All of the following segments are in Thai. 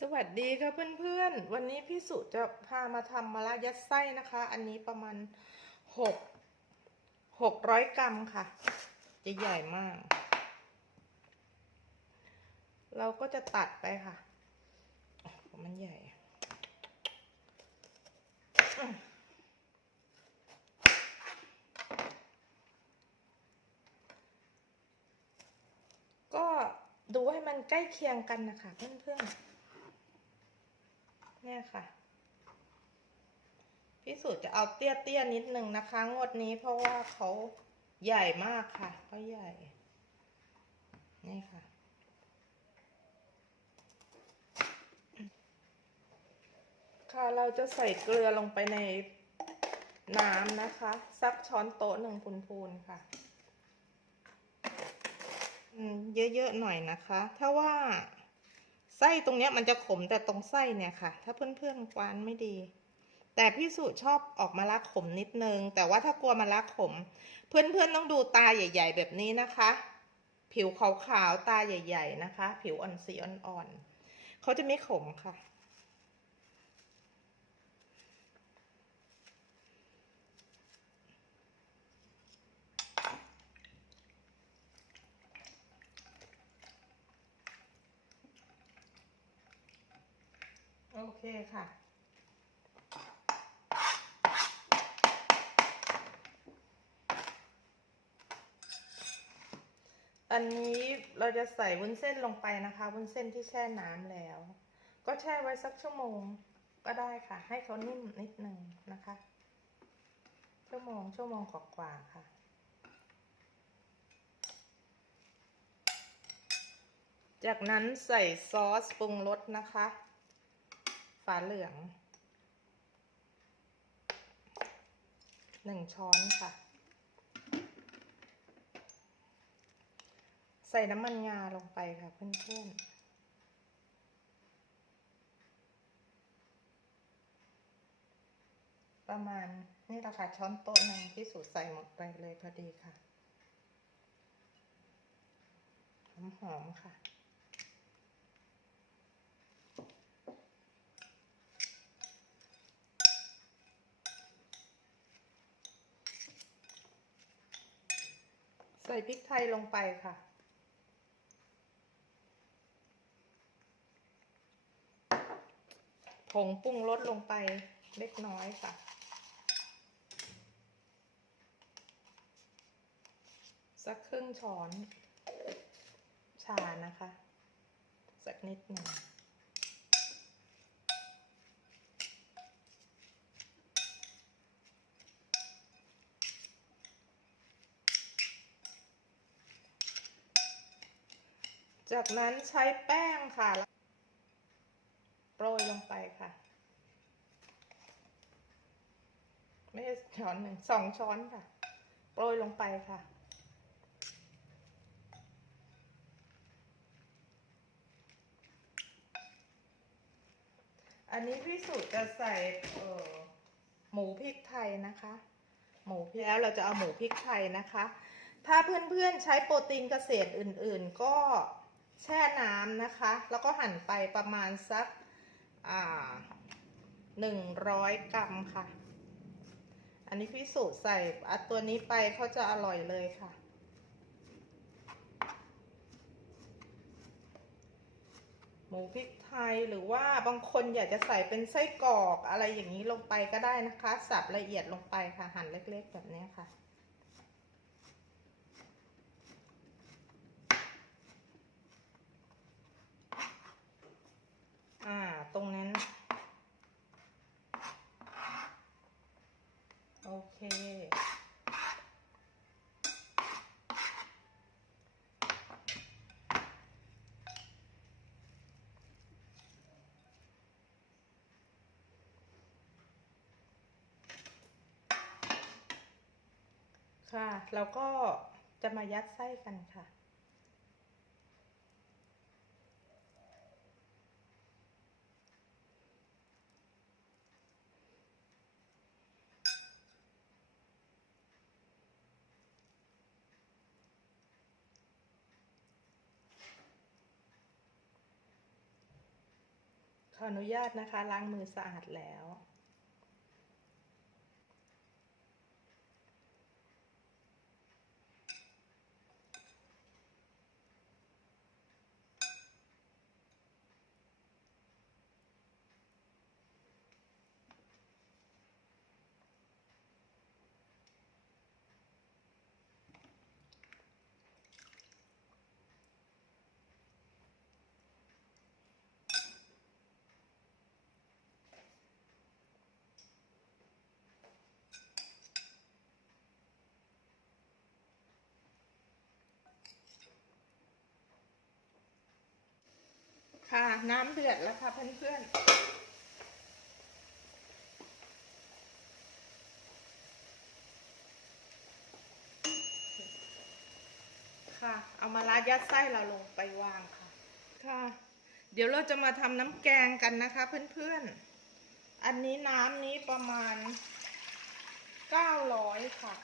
สวัสดีค่ะเพื่อนๆ วันนี้พี่สุจะพามาทำมะระยัดไส้นะคะ อันนี้ประมาณหกหกร้อยกรัมค่ะ จะใหญ่มาก เราก็จะตัดไปค่ะ มันใหญ่ ก็ดูให้มันใกล้เคียงกันนะคะเพื่อนๆ เนี่ยค่ะพี่สุจะเอาเตี้ยเตี้ยนิดนึงนะคะ งวดนี้เพราะว่าเขาใหญ่มากค่ะเขาใหญ่ นี่ค่ะ ค่ะเราจะใส่เกลือลงไปในน้ำนะคะ สักช้อนโต๊ะหนึ่งพูนๆค่ะเยอะๆหน่อยนะคะ ถ้าว่า ไส้ตรงเนี้ยมันจะขมแต่ตรงไส้เนี่ยค่ะ ถ้าเพื่อนๆกวานไม่ดี แต่พี่สุชอบออกมาลักขมนิดนึง แต่ว่าถ้ากลัวมาลักขม เพื่อนๆต้องดูตาใหญ่ ๆ แบบนี้นะคะ ผิวขาวๆตาใหญ่ ๆ นะคะ ผิวอ่อนสีอ่อนๆเขาจะไม่ขมค่ะ โอเคค่ะ อันนี้เราจะใส่วุ้นเส้นลงไปนะคะวุ้นเส้นที่แช่น้ำแล้ว ก็แช่ไว้สักชั่วโมงก็ได้ค่ะ ให้เขานิ่มนิดนึงนะคะ ชั่วโมงชั่วโมงกว่าๆค่ะจากนั้นใส่ซอสปรุงรสนะคะ ฝาเหลืองหนึ่งช้อนค่ะ ใส่น้ำมันงาลงไปค่ะเพื่อนๆประมาณนี่แหละค่ะช้อนโต๊ะหนึ่งที่สูตรใส่หมดไปเลยพอดีค่ะ หอมๆค่ะ ส่พริกไทยลงไปค่ะ ผงปรุงรสลงไปเล็กน้อยค่ะ สักครึ่งช้อนชานะคะ สักนิดหนึ่ง จากนั้นใช้แป้งค่ะแล้วโรยลงไปค่ะ ไม่ใช่ช้อนหนึ่งสองช้อนค่ะ โปรยลงไปค่ะ อันนี้พี่สุจะใส่เออหมูพริกไทยนะคะ หมูพแล้วเราจะเอาหมูพริกไทยนะคะ ถ้าเพื่อนๆใช้โปรตีนเกษตรอื่นๆก็ แช่น้ำนะคะ แล้วก็หั่นไปประมาณสักหนึ่งร้อยกรัมค่ะ อันนี้พี่สูตรใส่อัดตัวนี้ไปเขาจะอร่อยเลยค่ะ หมูพริกไทยหรือว่าบางคนอยากจะใส่เป็นไส้กรอกอะไรอย่างนี้ลงไปก็ได้นะคะ สับละเอียดลงไปค่ะ หั่นเล็กๆแบบนี้ค่ะ อ่า ตรงนั้น โอเค ค่ะ แล้วก็จะมายัดไส้กันค่ะ ขออนุญาตนะคะล้างมือสะอาดแล้ว ค่ะ น้ำเดือดแล้วค่ะเพื่อนๆ ค่ะ เอามาลายัดไส้เราลงไปวางค่ะ ค่ะ เดี๋ยวเราจะมาทำน้ำแกงกันนะคะเพื่อนๆ อันนี้น้ำนี้ประมาณ 900 ค่ะ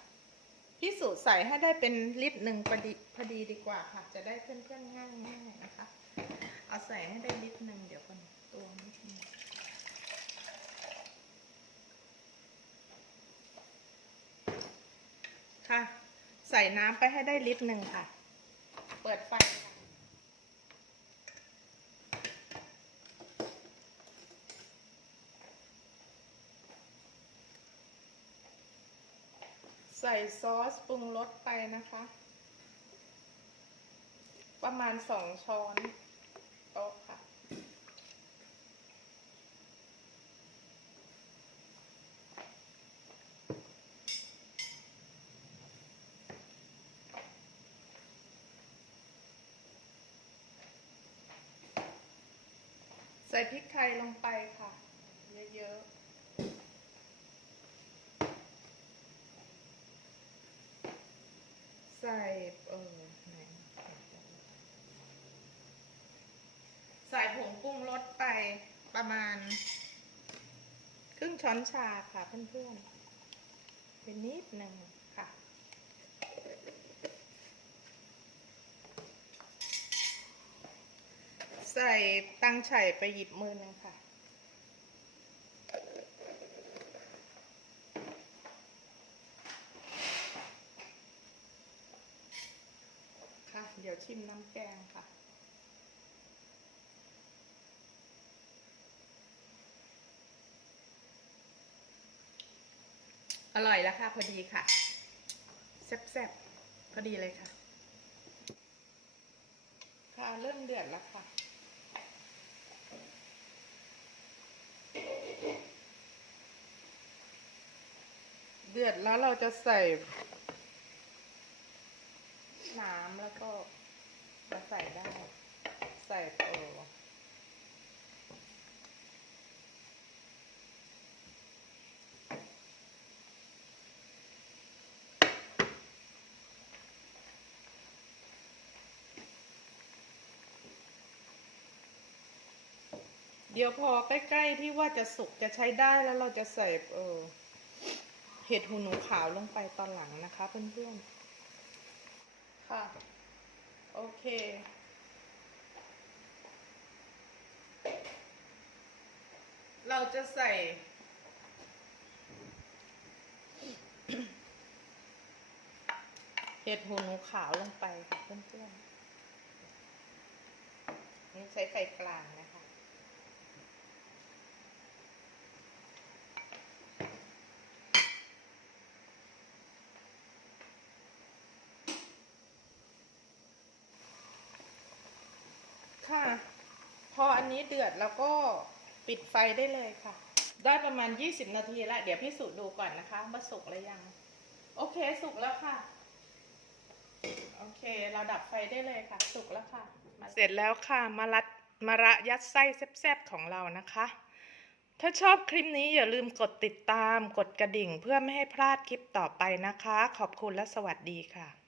พี่สูตรใส่ให้ได้เป็นลิตรหนึ่งพอดีพอดีดีกว่าค่ะ จะได้เพื่อนๆง่ายง่ายๆนะคะ เอาใส่ให้ได้ลิตรหนึ่งเดี๋ยวก่อนตัวนิดนึงค่ะ ใส่น้ำไปให้ได้ลิตรหนึ่งค่ะ เปิดไฟค่ะใส่ซอสปรุงรสไปนะคะ ประมาณสองช้อนโต๊ะค่ะ ใส่พริกไทยลงไปค่ะ เยอะๆใส่เออไหนใส่ผงปรุงรสไปประมาณ ครึ่งช้อนชาค่ะเพื่อนๆเป็นนิดหนึ่งค่ะ ใส่ตังไฉ่ไปหยิบมือหนึงค่ะ ค่ะ เดี๋ยวชิมน้ำแกงค่ะอร่อยแล้วค่ะ พอดีค่ะ แซ่บๆ พอดีเลยค่ะ ค่ะ เริ่มเดือดแล้วค่ะ ดือดแล้วเราจะใส่น้ำแล้วก็มาใส่ได้ ใส่เออเดี๋ยวพอใกล้ ๆ ที่ว่าจะสุกจะใช้ได้แล้วเราจะใส่เออ เห็ดหูหนูขาวลงไปตอนหลังนะคะเพื่อนๆ ค่ะ โอเค เราจะใส่ เห็ดหูหนูขาวลงไปค่ะเพื่อนๆนี่ใช้ไฟกลางนะคะ พออั นี้เดือดแล้วก็ปิดไฟได้เลยค่ะ ได้ประมาณ 20 นาทีแล้วเดี๋ยวพี่สูจน์ดูก่อนนะคะว่าสุกหรือยัง โอเคสุกแล้วค่ะ โอเค เราดับไฟได้เลยค่ะ สุกแล้วค่ะ เสร็จแล้วค่ะมารัดมาระยัดไส้แซ่บๆของเรานะคะ ถ้าชอบคลิปนี้อย่าลืมกดติดตาม กดกระดิ่งเพื่อไม่ให้พลาดคลิปต่อไปนะคะ ขอบคุณและสวัสดีค่ะ